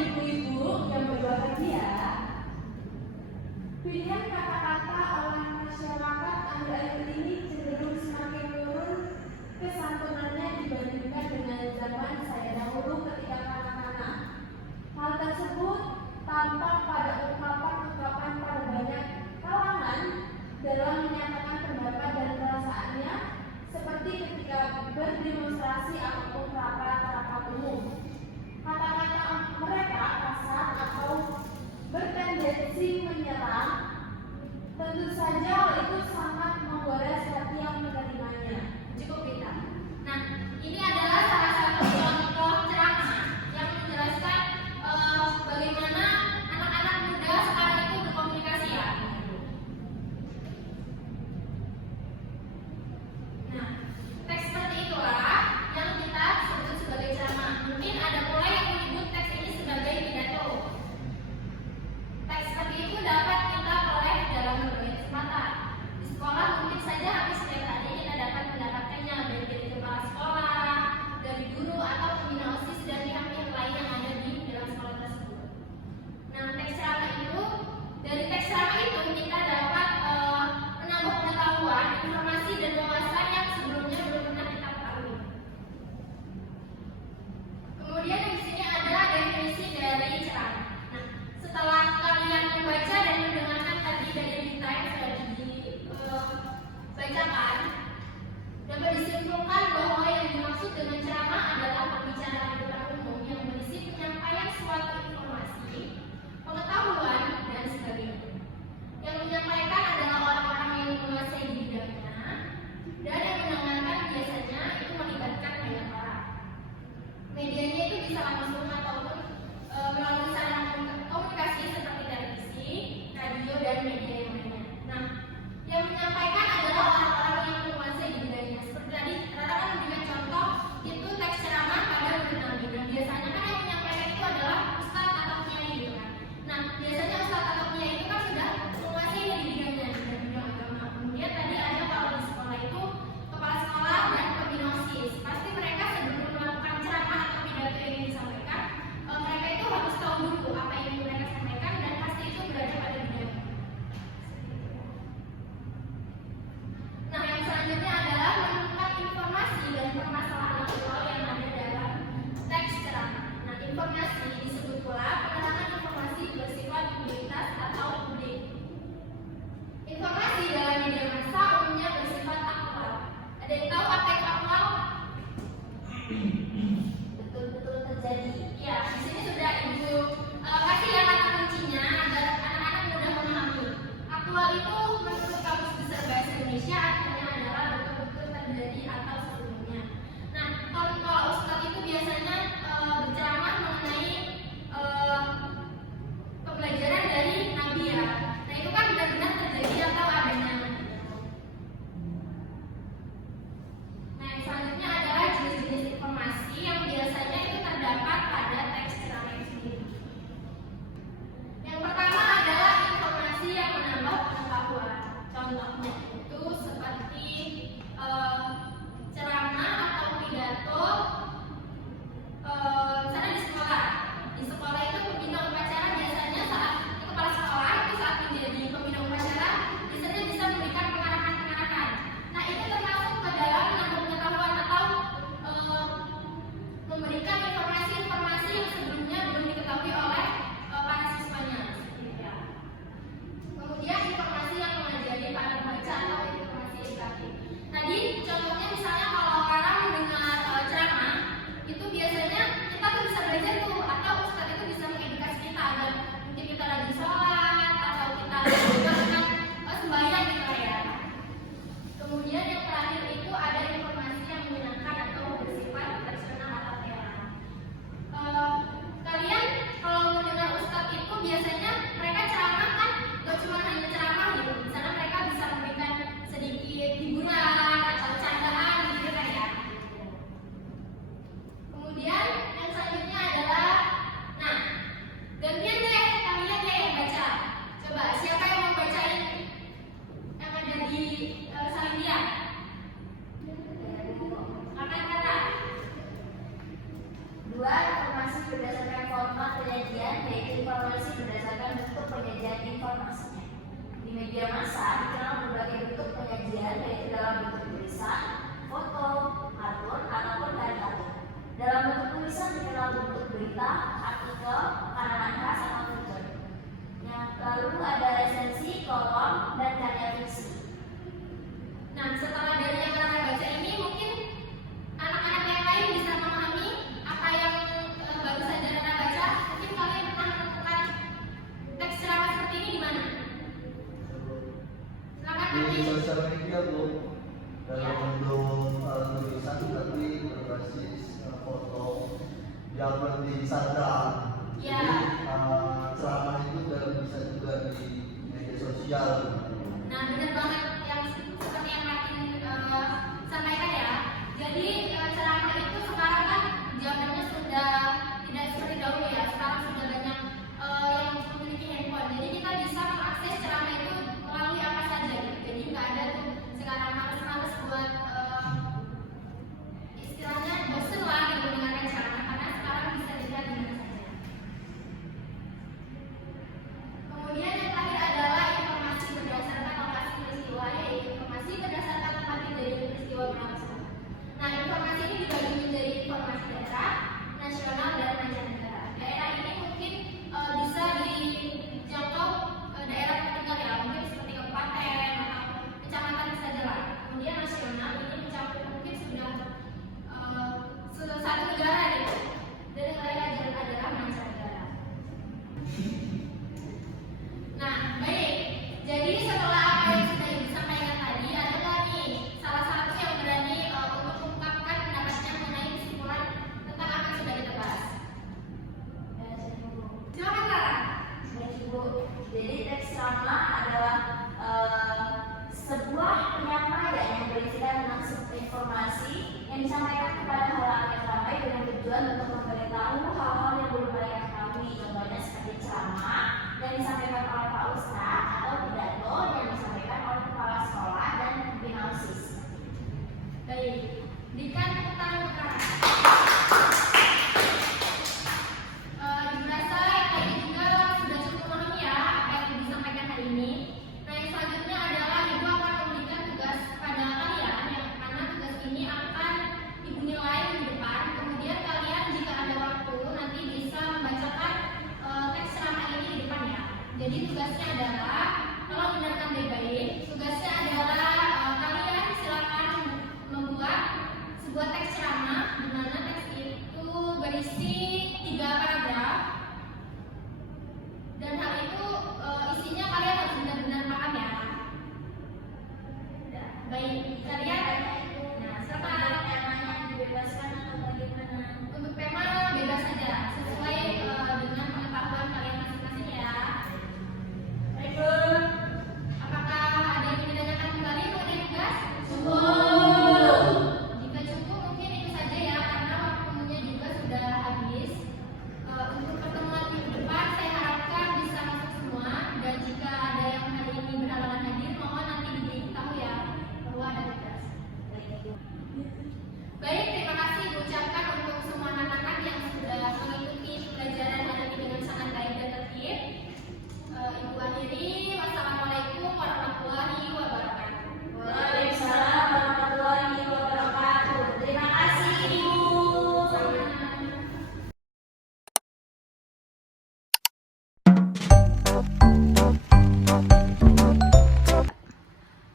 ibu-ibu yang berbahagia, pilihan kata-kata oleh masyarakat akhir-akhir ini cenderung semakin turun kesantunannya dibandingkan dengan zaman saya dahulu ketika kanak-kanak. Hal tersebut tampak pada ungkapan-ungkapan pada banyak kalangan dalam menyatakan pendapat dan perasaannya, seperti ketika berdemonstrasi ataupun rapat-rapat umum. Kata-kata mereka kasar atau bertendensi menyerang. Tentu saja hal itu sangat menggores hati yang menerimanya. Cukup kita. Nah, ini adalah salah satu contoh ceramah yang menjelaskan bagaimana anak-anak muda sekarang itu berkomunikasi ya. Nah, teks seperti itulah yang kita sebut sebagai ceramah. Mungkin ada pula yang menyebut teks ini sebagai pidato. Teks seperti itu dapat kita peroleh dalam berbagai kesempatan. Di sekolah mungkin saja habis setiap hari kita dapat mendapatkannya dari kepala sekolah, dari guru atau pembina OSIS dan pihak-pihak lain yang ada di dalam sekolah tersebut. Nah, teks ceramah itu, dari teks ceramah itu kita dapat menambah pengetahuan, informasi dan wawasan yang sebelumnya belum pernah kita ketahui. Kemudian di sini ada definisi dari ceramah. Nah, setelah kalian membaca dan mendengarkan tadi dari berita yang sudah dibacakan, dapat disimpulkan bahwa yang dimaksud dengan ceramah adalah pembicaraan di depan umum yang berisi penyampaian suatu informasi, pengetahuan, dan sebagainya. Yang menyampaikan adalah orang-orang yang menguasai di bidangnya, dan yang mendengarkan biasanya itu melibatkan banyak orang. Medianya itu bisa langsung ataupun melalui sarana komunikasi seperti televisi, radio, dan media yang lainnya. Nah, yang menyampaikan adalah orang-orang yang menguasai di bidangnya. Seperti tadi, Rara kan memberikan contoh itu teks ceramah pada murid Nabi. Dan biasanya kan yang menyampaikan itu adalah ustadz atau kiai gitu kan. Nah, biasanya ustadz atau kiai itu kan sudah menguasai di bidangnya, di bidang agama. Kemudian tadi ada kalau di sekolah itu kepala sekolah dan pembina OSIS. Pasti mereka sebelum melakukan ceramah atau pidato yang ingin disampaikan, mereka itu harus tahu dulu apa yang ingin mereka sampaikan dan pasti itu berada pada bidangnya. Nah, yang selanjutnya adalah menemukan informasi dan permasalahan aktual yang ada dalam teks ceramah. Nah, informasi disebut pula penerangan informasi bersifat utilitas atau publik. Informasi dalam media massa umumnya bersifat aktual. Ada yang tahu apa itu aktual? Betul-betul terjadi. Ya, di sini sudah Ibu kasih ya kata kuncinya agar anak-anak mudah memahami. Aktual itu menurut Kamus Besar Bahasa Indonesia artinya adalah betul-betul terjadi atau sebelumnya. Nah, kalau ustadz itu biasanya berceramah mengenai pembelajaran dari Nabi ya. Nah, itu kan benar-benar terjadi atau adanya. Nah, yang selanjutnya adalah jenis-jenis informasi yang biasanya itu terdapat pada teks ceramah itu sendiri. Yang pertama adalah informasi yang menambah pengetahuan. Contohnya itu seperti ceramah atau pidato misalnya di sekolah. Di sekolah itu pembina upacara biasanya saat kepala sekolah itu saat menjadi pembina upacara biasanya bisa memberikan pengarahan-pengarahan. Nah, itu termasuk ke dalam menambah pengetahuan atau memberikan informasi-informasi yang sebelumnya belum diketahui oleh para siswanya. Kemudian informasi yang mengajari para pembaca atau informasi edukatif. Tadi contohnya misalnya kalau orang mendengar ceramah itu biasanya kita tuh bisa belajar tuh atau ustadz itu bisa mengedukasi kita agar mungkin kita lagi sholat atau kita lagi sembahyang gitu ya. Kemudian yang terakhir itu ada informasi yang menyenangkan atau bersifat personal atau teori. Kalian kalau mendengar ustadz itu biasanya mereka ceramah kan gak cuma hanya ceramah gitu. Misalnya mereka bisa memberikan sedikit hiburan atau candaan gitu kan ya. Kemudian yang selanjutnya adalah, nah, gantian deh kalian deh yang baca. Coba siapa yang mau bacain yang ada di salin dia? Akan kata. Dua, informasi berdasarkan format penyajian, yaitu informasi berdasarkan bentuk penyajian informasinya. Di media massa dikenal berbagai bentuk penyajian, yaitu dalam bentuk tulisan, foto, kartun, ataupun karikatur. Dalam bentuk tulisan dikenal bentuk berita, artikel, karangan khas, atau tutur. Lalu ada resensi, kolom, dan karya fiksi. Nah, setelah dari yang Rara baca ini, mungkin anak-anak yang lain bisa memahami apa yang baru saja Rara baca. Mungkin kalian pernah menemukan teks ceramah seperti ini di mana? Silakan Di nanti. sosial media Bu, dalam bentuk tulisan tapi berbasis foto yang seperti Instagram. Ya. Jadi ceramah itu bisa juga di media sosial. Nah, benar banget yang seperti yang Martin sampaikan ya. Jadi ceramah itu sekarang kan zamannya sudah tidak seperti dahulu ya. Sekarang sudah banyak yang memiliki handphone. Jadi kita bisa mengakses ceramah itu melalui apa saja. Jadi nggak ada tuh sekarang males-males buat istilahnya bosen lah gitu mendengarkan ceramah, karena sekarang bisa dilihat di mana saja. Kemudian yang terakhir adalah informasi berdasarkan lokasi peristiwa, yaitu informasi berdasarkan tempat kejadian peristiwa berlangsung. Nah, informasi ini dibagi menjadi informasi daerah, nasional, dan mancanegara. Daerah ini mungkin bisa dijangkau daerah tertinggal ya, mungkin seperti kabupaten atau kecamatan saja lah. Kemudian nasional ini mencakup mungkin sudah satu negara gitu. Dan yang lain adalah mancanegara. Nah, baik. Jadi setelah apa yang sudah disampaikan tadi, ada nggak nih salah satu yang berani untuk mengungkapkan pendapatnya mengenai kesimpulan tentang apa yang sudah kita bahas? Silakan Clara. Jadi teks ceramah adalah sebuah penyampaian yang berisikan tentang informasi yang disampaikan kepada halayak yang ramai dengan tujuan untuk memberitahu hal-hal yang belum mereka ketahui. Contohnya seperti ceramah yang disampaikan oleh Pak Ustadz atau pidato yang disampaikan oleh kepala sekolah dan pimpinan OSIS. Baik. Berikan tepuk tangan untuk Clara. Dirasa yang tadi juga sudah cukup memahami ya apa yang disampaikan hari ini. Nah, yang selanjutnya adalah Ibu akan memberikan tugas pada kalian, yang mana tugas ini akan Ibu nilai di depan. Kemudian kalian jika ada waktu nanti bisa membacakan teks ceramah ini di depan ya. Jadi tugasnya adalah, kalau dengarkan baik-baik, tugasnya adalah kalian silakan membuat sebuah teks ceramah di mana teks itu berisi 3 paragraf. Dan hal itu isinya kalian harus benar-benar paham ya. Baik, kalian. Nah, silakan. Temanya dibebaskan atau bagaimana? Untuk tema bebas saja, sesuai dengan pengetahuan kalian masing-masing ya. Baik. Apakah ada yang ingin ditanyakan kembali mengenai tugas? Cukup. Jika cukup mungkin itu saja ya, karena waktunya juga sudah habis. Untuk pertemuan minggu depan saya harapkan bisa masuk semua, dan jika ada yang hari ini berhalangan hadir, mohon nanti diberitahu ya bahwa ada tugas. Baik, terima kasih diucapkan untuk semua anak-anak yang sudah mengikuti pelajaran hari ini dengan sangat baik dan tertib. Ibu akhiri, wassalamualaikum warahmatullahi wabarakatuh. Waalaikumsalam warahmatullahi wabarakatuh. Terima kasih Ibu.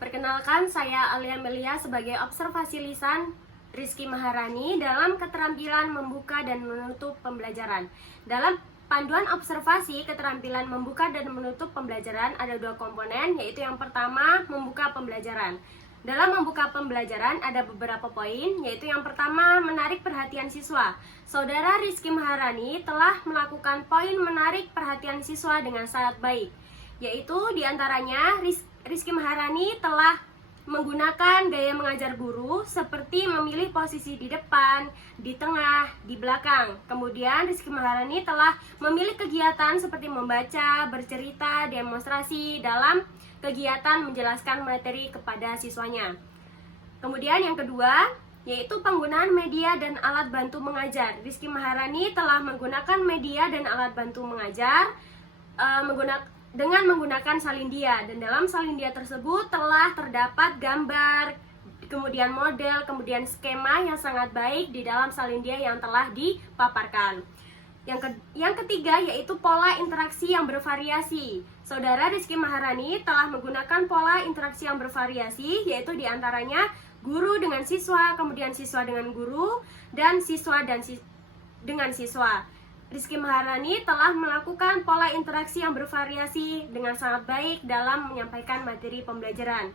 Perkenalkan, saya Alia Melia sebagai observasi lisan Rizky Maharani dalam keterampilan membuka dan menutup pembelajaran. Dalam panduan observasi keterampilan membuka dan menutup pembelajaran ada 2 komponen, yaitu yang pertama membuka pembelajaran. Dalam membuka pembelajaran ada beberapa poin, yaitu yang pertama menarik perhatian siswa. Saudara Rizky Maharani telah melakukan poin menarik perhatian siswa dengan sangat baik, yaitu diantaranya Rizky Maharani telah menggunakan gaya mengajar guru seperti memilih posisi di depan, di tengah, di belakang. Kemudian Rizky Maharani telah memilih kegiatan seperti membaca, bercerita, demonstrasi dalam kegiatan menjelaskan materi kepada siswanya. Kemudian yang kedua, yaitu penggunaan media dan alat bantu mengajar. Rizky Maharani telah menggunakan media dan alat bantu mengajar dengan menggunakan Salindia, dan dalam Salindia tersebut telah terdapat gambar, kemudian model, kemudian skema yang sangat baik di dalam Salindia yang telah dipaparkan. Yang ketiga yaitu pola interaksi yang bervariasi. Saudara Rizky Maharani telah menggunakan pola interaksi yang bervariasi, yaitu diantaranya guru dengan siswa, kemudian siswa dengan guru, dan siswa dengan siswa. Rizky Maharani telah melakukan pola interaksi yang bervariasi dengan sangat baik dalam menyampaikan materi pembelajaran.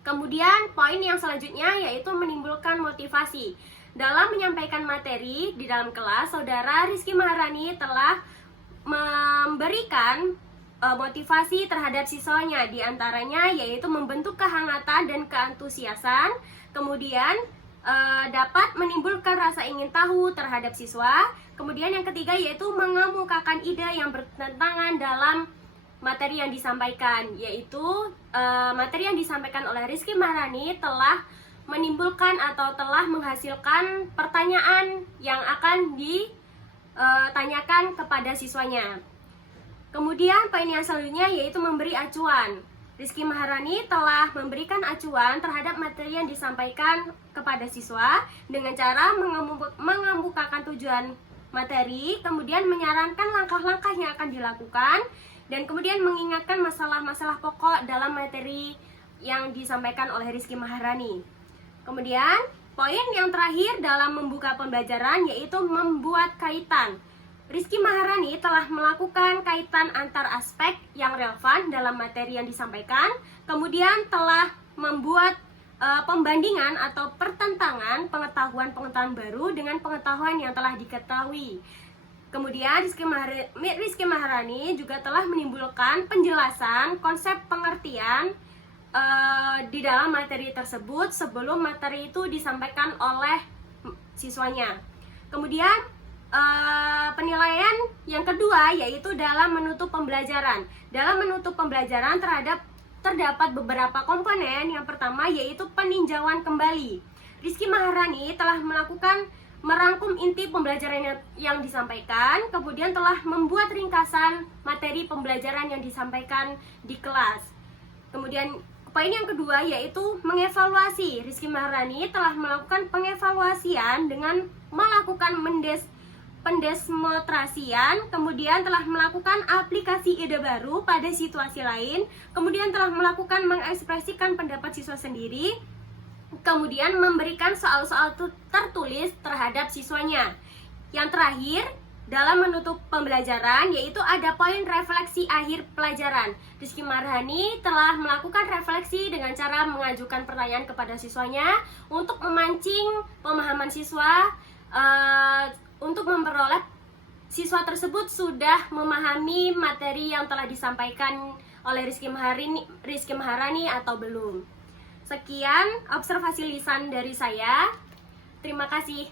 Kemudian poin yang selanjutnya yaitu menimbulkan motivasi. Dalam menyampaikan materi di dalam kelas, saudara Rizky Maharani telah memberikan motivasi terhadap siswanya, diantaranya yaitu membentuk kehangatan dan keantusiasan, kemudian dapat menimbulkan rasa ingin tahu terhadap siswa. Kemudian yang ketiga yaitu mengemukakan ide yang bertentangan dalam materi yang disampaikan, yaitu materi yang disampaikan oleh Rizky Maharani telah menimbulkan atau telah menghasilkan pertanyaan yang akan ditanyakan kepada siswanya. Kemudian poin yang selanjutnya yaitu memberi acuan. Rizky Maharani telah memberikan acuan terhadap materi yang disampaikan kepada siswa dengan cara mengemukakan tujuan materi, kemudian menyarankan langkah-langkah yang akan dilakukan, dan kemudian mengingatkan masalah-masalah pokok dalam materi yang disampaikan oleh Rizky Maharani. Kemudian poin yang terakhir dalam membuka pembelajaran yaitu membuat kaitan. Rizky Maharani telah melakukan kaitan antar aspek yang relevan dalam materi yang disampaikan, kemudian telah membuat pembandingan atau pertentangan pengetahuan baru dengan pengetahuan yang telah diketahui. Kemudian Rizky Maharani juga telah menimbulkan penjelasan konsep pengertian di dalam materi tersebut sebelum materi itu disampaikan oleh siswanya. Kemudian penilaian yang kedua yaitu dalam menutup pembelajaran. Dalam menutup pembelajaran terdapat beberapa komponen. Yang pertama yaitu peninjauan kembali. Rizky Maharani telah merangkum inti pembelajaran yang disampaikan, kemudian telah membuat ringkasan materi pembelajaran yang disampaikan di kelas. Kemudian poin yang kedua yaitu mengevaluasi. Rizky Maharani telah melakukan pengevaluasian dengan melakukan pendesmotrasian, kemudian telah melakukan aplikasi ide baru pada situasi lain, kemudian telah melakukan mengekspresikan pendapat siswa sendiri, kemudian memberikan soal-soal tertulis terhadap siswanya. Yang terakhir, dalam menutup pembelajaran yaitu ada poin refleksi akhir pelajaran. Rizky Maharani telah melakukan refleksi dengan cara mengajukan pertanyaan kepada siswanya untuk memancing pemahaman siswa, untuk memperoleh siswa tersebut sudah memahami materi yang telah disampaikan oleh Rizky Maharani atau belum. Sekian observasi lisan dari saya. Terima kasih.